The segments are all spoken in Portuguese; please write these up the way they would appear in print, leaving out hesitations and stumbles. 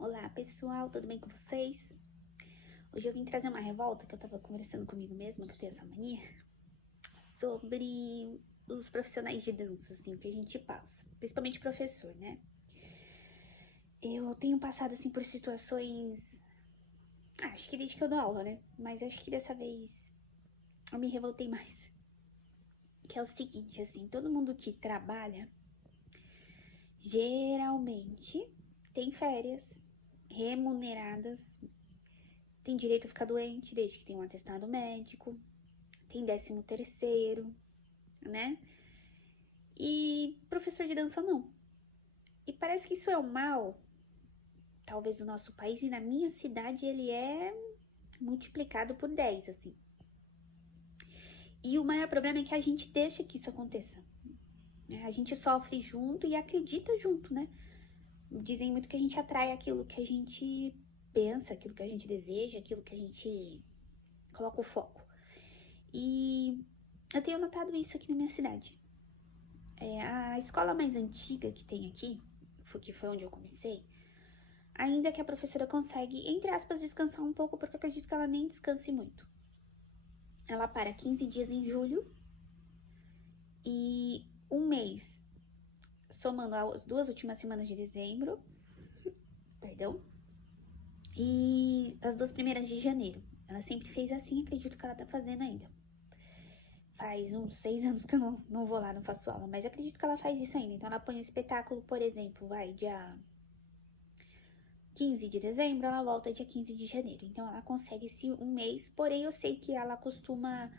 Olá pessoal, tudo bem com vocês? Hoje eu vim trazer uma revolta que eu tava conversando comigo mesma, que eu tenho essa mania, sobre os profissionais de dança, assim, que a gente passa, principalmente professor, né? Eu tenho passado, assim, por situações, acho que desde que eu dou aula, né? Mas acho que dessa vez eu me revoltei mais. Que é o seguinte, assim, todo mundo que trabalha, geralmente tem férias remuneradas, tem direito a ficar doente desde que tem um atestado médico, tem 13º, né? E professor de dança não. E parece que isso é um mal, talvez no nosso país, e na minha cidade ele é multiplicado por 10, assim. E o maior problema é que a gente deixa que isso aconteça, né? A gente sofre junto e acredita junto, né? Dizem muito que a gente atrai aquilo que a gente pensa, aquilo que a gente deseja, aquilo que a gente coloca o foco. E eu tenho notado isso aqui na minha cidade. A escola mais antiga que tem aqui, que foi onde eu comecei, ainda que a professora consegue, entre aspas, descansar um pouco, porque eu acredito que ela nem descanse muito. Ela para 15 dias em julho e um mês, somando as 2 últimas semanas de dezembro, perdão, e as 2 primeiras de janeiro. Ela sempre fez assim, acredito que ela tá fazendo ainda. Faz uns 6 anos que eu não vou lá, não faço aula, mas acredito que ela faz isso ainda. Então ela põe um espetáculo, por exemplo, dia 15 de dezembro, ela volta dia 15 de janeiro. Então ela consegue esse um mês, porém eu sei que ela costuma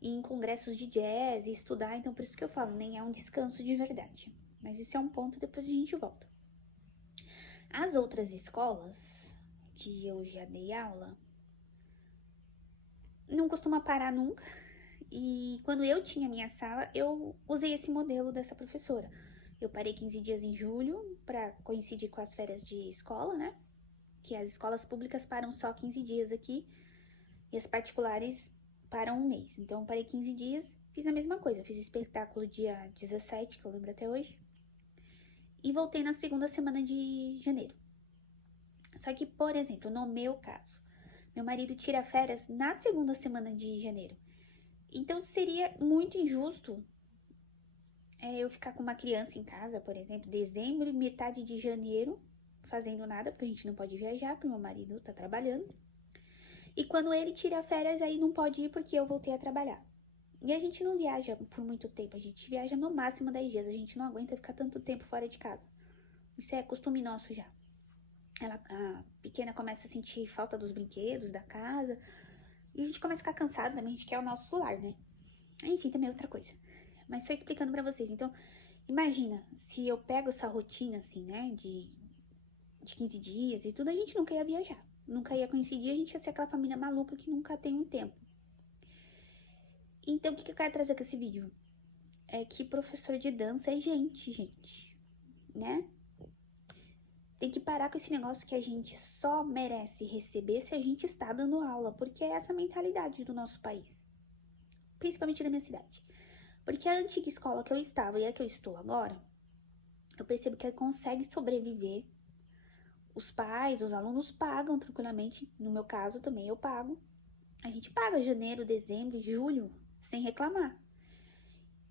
ir em congressos de jazz e estudar, então por isso que eu falo, nem é um descanso de verdade. Mas isso é um ponto, depois a gente volta. As outras escolas que eu já dei aula, não costuma parar nunca. E quando eu tinha minha sala, eu usei esse modelo dessa professora. Eu parei 15 dias em julho para coincidir com as férias de escola, né? Que as escolas públicas param só 15 dias aqui e as particulares param um mês. Então, eu parei 15 dias, fiz a mesma coisa. Fiz espetáculo dia 17, que eu lembro até hoje, e voltei na segunda semana de janeiro. Só que, por exemplo, no meu caso, meu marido tira férias na segunda semana de janeiro. Então, seria muito injusto eu ficar com uma criança em casa, por exemplo, dezembro e metade de janeiro, fazendo nada, porque a gente não pode viajar, porque meu marido tá trabalhando. E quando ele tira férias, aí não pode ir porque eu voltei a trabalhar. E a gente não viaja por muito tempo, a gente viaja no máximo 10 dias, a gente não aguenta ficar tanto tempo fora de casa. Isso é costume nosso já. A pequena começa a sentir falta dos brinquedos, da casa, e a gente começa a ficar cansado também, a gente quer o nosso lar, né? Enfim, também é outra coisa. Mas só explicando pra vocês, então, imagina, se eu pego essa rotina, assim, né, de 15 dias e tudo, a gente nunca ia viajar. Nunca ia coincidir, a gente ia ser aquela família maluca que nunca tem um tempo. Então, o que eu quero trazer com esse vídeo? É que professor de dança é gente, né? Tem que parar com esse negócio que a gente só merece receber se a gente está dando aula, porque é essa a mentalidade do nosso país, principalmente da minha cidade. Porque a antiga escola que eu estava e a que eu estou agora, eu percebo que ela consegue sobreviver. Os pais, os alunos pagam tranquilamente, no meu caso também eu pago. A gente paga janeiro, dezembro, julho, sem reclamar.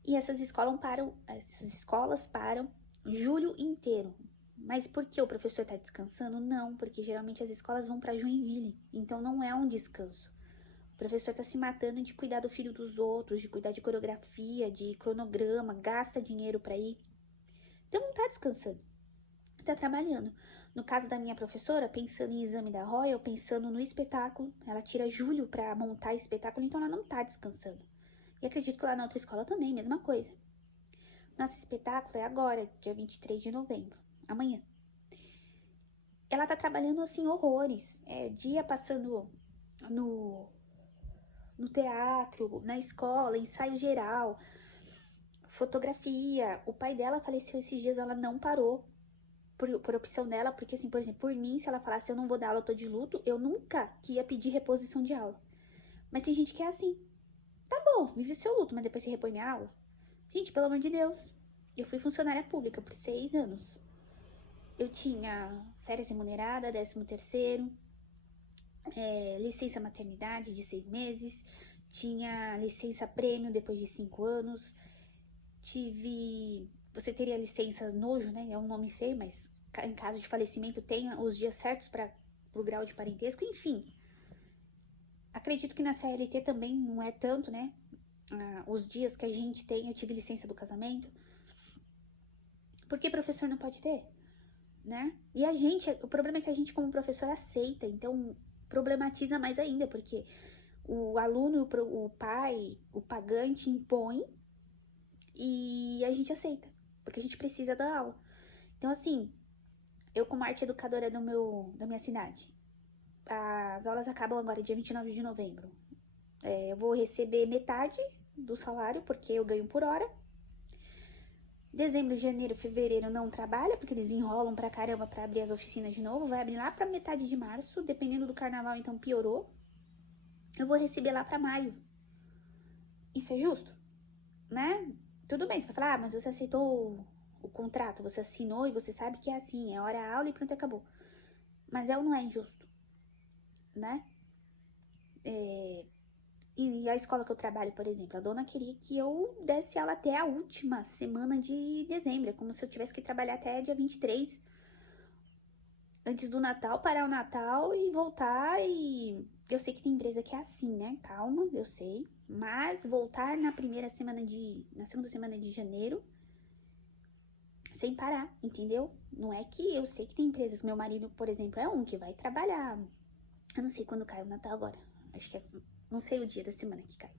E essas escolas param julho inteiro. Mas por que o professor está descansando? Não, porque geralmente as escolas vão para Joinville, então não é um descanso. O professor está se matando de cuidar do filho dos outros, de cuidar de coreografia, de cronograma, gasta dinheiro para ir. Então não está descansando, está trabalhando. No caso da minha professora, pensando em exame da Royal, pensando no espetáculo, ela tira julho para montar espetáculo, então ela não está descansando. E acredito que lá na outra escola também, mesma coisa. Nosso espetáculo é agora, dia 23 de novembro, amanhã. Ela tá trabalhando assim horrores, dia passando no teatro, na escola, ensaio geral, fotografia. O pai dela faleceu esses dias, ela não parou por opção dela, porque assim, por exemplo, por mim, se ela falasse eu não vou dar aula, eu tô de luto, eu nunca ia pedir reposição de aula. Mas tem gente que é assim, tá bom, vive o seu luto, mas depois você repõe minha aula? Gente, pelo amor de Deus, eu fui funcionária pública por 6 anos. Eu tinha férias remunerada, 13º, licença maternidade de 6 meses, tinha licença prêmio depois de 5 anos, você teria licença nojo, né? É um nome feio, mas em caso de falecimento tem os dias certos para o grau de parentesco, enfim. Acredito que na CLT também não é tanto, né? Os dias que a gente tem, eu tive licença do casamento. Por que professor não pode ter? Né? E o problema é que a gente como professor aceita, então problematiza mais ainda, porque o aluno, o pai, o pagante impõe e a gente aceita, porque a gente precisa dar aula. Então, assim, eu como arte educadora da minha cidade, as aulas acabam agora dia 29 de novembro. Eu vou receber metade do salário, porque eu ganho por hora. Dezembro, janeiro, fevereiro não trabalha, porque eles enrolam pra caramba pra abrir as oficinas de novo. Vai abrir lá pra metade de março, dependendo do carnaval, então piorou. Eu vou receber lá pra maio. Isso é justo? Né? Tudo bem, você vai falar, mas você aceitou o contrato, você assinou e você sabe que é assim, é hora aula e pronto, acabou. Mas ou não é injusto, né? E a escola que eu trabalho, por exemplo, a dona queria que eu desse aula até a última semana de dezembro. É como se eu tivesse que trabalhar até dia 23, antes do Natal, parar o Natal e voltar. E eu sei que tem empresa que é assim, né? Calma, eu sei. Mas voltar na segunda semana de janeiro, sem parar, entendeu? Não é que eu sei que tem empresas. Meu marido, por exemplo, é um que vai trabalhar. Eu não sei quando cai o Natal agora. Acho que não sei o dia da semana que cai.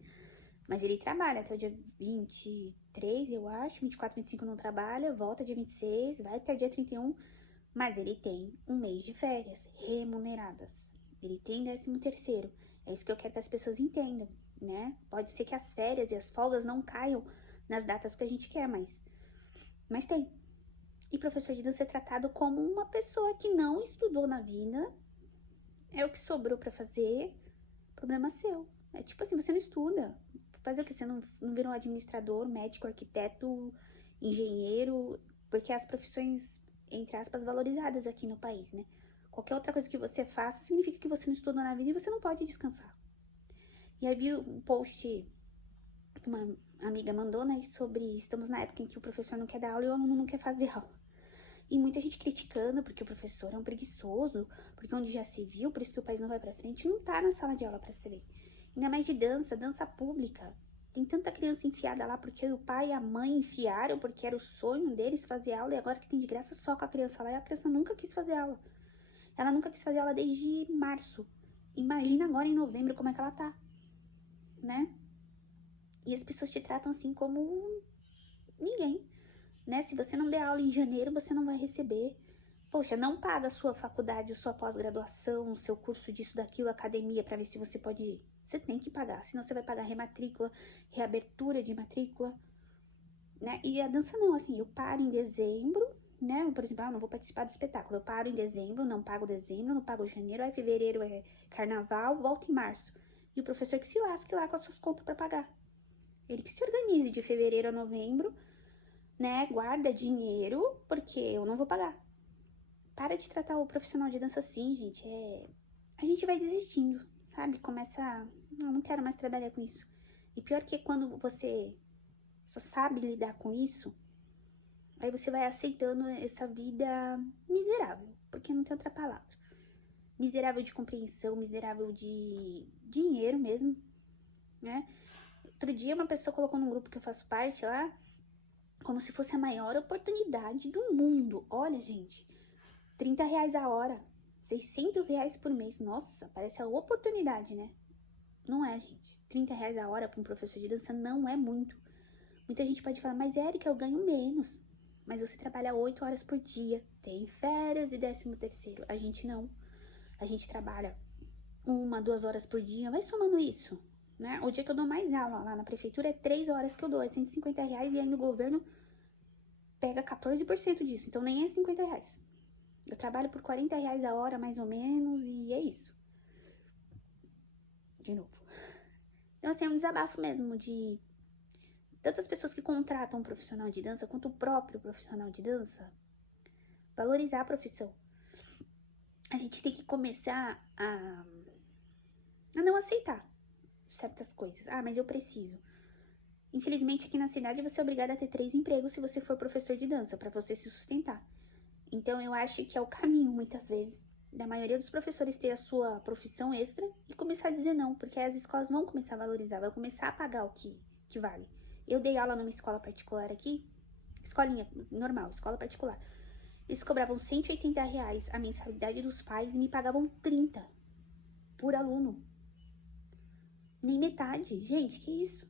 Mas ele trabalha até o dia 23, eu acho. 24, 25 não trabalha, volta dia 26, vai até dia 31. Mas ele tem um mês de férias remuneradas. Ele tem 13º. É isso que eu quero que as pessoas entendam, né? Pode ser que as férias e as folgas não caiam nas datas que a gente quer, mas tem. E professor de dança é tratado como uma pessoa que não estudou na vida. É o que sobrou pra fazer. Problema seu. É tipo assim, você não estuda. Fazer o que? Você não virou administrador, médico, arquiteto, engenheiro, porque as profissões, entre aspas, valorizadas aqui no país, né? Qualquer outra coisa que você faça significa que você não estudou na vida e você não pode descansar. E aí vi um post que uma amiga mandou, né, sobre estamos na época em que o professor não quer dar aula e o aluno não quer fazer aula. E muita gente criticando porque o professor é um preguiçoso, porque onde já se viu, por isso que o país não vai pra frente, não tá na sala de aula pra se ver. Ainda mais de dança pública. Tem tanta criança enfiada lá porque o pai e a mãe enfiaram, porque era o sonho deles fazer aula, e agora que tem de graça só com a criança lá, e a criança nunca quis fazer aula. Ela nunca quis fazer aula desde março. Imagina agora em novembro como é que ela tá, né? E as pessoas te tratam assim como ninguém, né? Se você não der aula em janeiro, você não vai receber. Poxa, não paga a sua faculdade, a sua pós-graduação, o seu curso disso, daquilo, academia, pra ver se você pode ir. Você tem que pagar, senão você vai pagar rematrícula, reabertura de matrícula, né? E a dança não, assim, eu paro em dezembro, né? Por exemplo, eu não vou participar do espetáculo, eu paro em dezembro, não pago dezembro, não pago janeiro, aí fevereiro é carnaval, volto em março. E o professor que se lasque lá com as suas contas pra pagar. Ele que se organize de fevereiro a novembro, né? Guarda dinheiro, porque eu não vou pagar. Para de tratar o profissional de dança assim, gente. A gente vai desistindo, sabe? Começa. Não quero mais trabalhar com isso. E pior que quando você só sabe lidar com isso, aí você vai aceitando essa vida miserável, porque não tem outra palavra. Miserável de compreensão, miserável de dinheiro mesmo, né? Outro dia uma pessoa colocou num grupo que eu faço parte lá, como se fosse a maior oportunidade do mundo. Olha, gente, R$30 a hora, R$600 por mês. Nossa, parece a oportunidade, né? Não é, gente. R$30 a hora para um professor de dança não é muito. Muita gente pode falar, mas Érica, eu ganho menos. Mas você trabalha 8 horas por dia, tem férias e 13º. A gente não. A gente trabalha 1, 2 horas por dia, vai somando isso, né? O dia que eu dou mais aula lá na prefeitura é 3 horas que eu dou, é R$150 e aí no governo pega 14% disso, então nem é R$50. Eu trabalho por R$40 a hora, mais ou menos, e é isso. De novo. Então, assim, é um desabafo mesmo de tantas pessoas que contratam um profissional de dança, quanto o próprio profissional de dança, valorizar a profissão. A gente tem que começar a não aceitar certas coisas. Ah, mas eu preciso. Infelizmente, aqui na cidade, você é obrigada a ter 3 empregos se você for professor de dança, para você se sustentar. Então, eu acho que é o caminho, muitas vezes, da maioria dos professores ter a sua profissão extra e começar a dizer não, porque as escolas vão começar a valorizar, vai começar a pagar o que vale. Eu dei aula numa escola particular aqui, escolinha normal, escola particular. Eles cobravam R$180 a mensalidade dos pais e me pagavam 30 por aluno. Nem metade. Gente, que isso?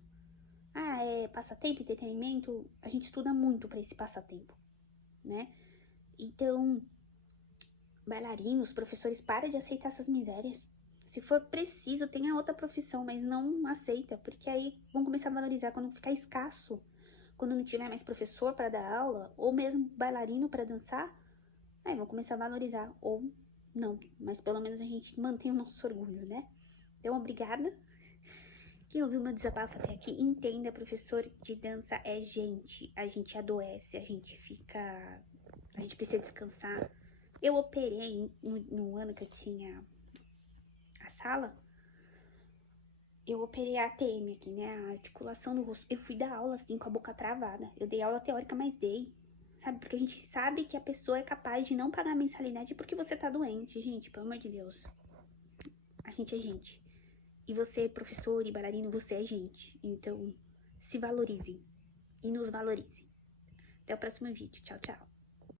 Ah, é passatempo, entretenimento? A gente estuda muito para esse passatempo, né? Então, bailarinos, professores, para de aceitar essas misérias. Se for preciso, tenha outra profissão, mas não aceita, porque aí vão começar a valorizar quando ficar escasso, quando não tiver mais professor para dar aula, ou mesmo bailarino para dançar, aí vão começar a valorizar, ou não, mas pelo menos a gente mantém o nosso orgulho, né? Então, obrigada. Quem ouviu meu desabafo até aqui, entenda, professor de dança é gente. A gente adoece, a gente precisa descansar. Eu operei no ano que eu tinha a sala, eu operei a ATM aqui, né, a articulação do rosto. Eu fui dar aula assim, com a boca travada. Eu dei aula teórica, mas dei, sabe? Porque a gente sabe que a pessoa é capaz de não pagar a mensalidade porque você tá doente, gente, pelo amor de Deus. A gente é gente. E você, professor e bailarino, você é gente. Então, se valorize e nos valorize. Até o próximo vídeo. Tchau, tchau.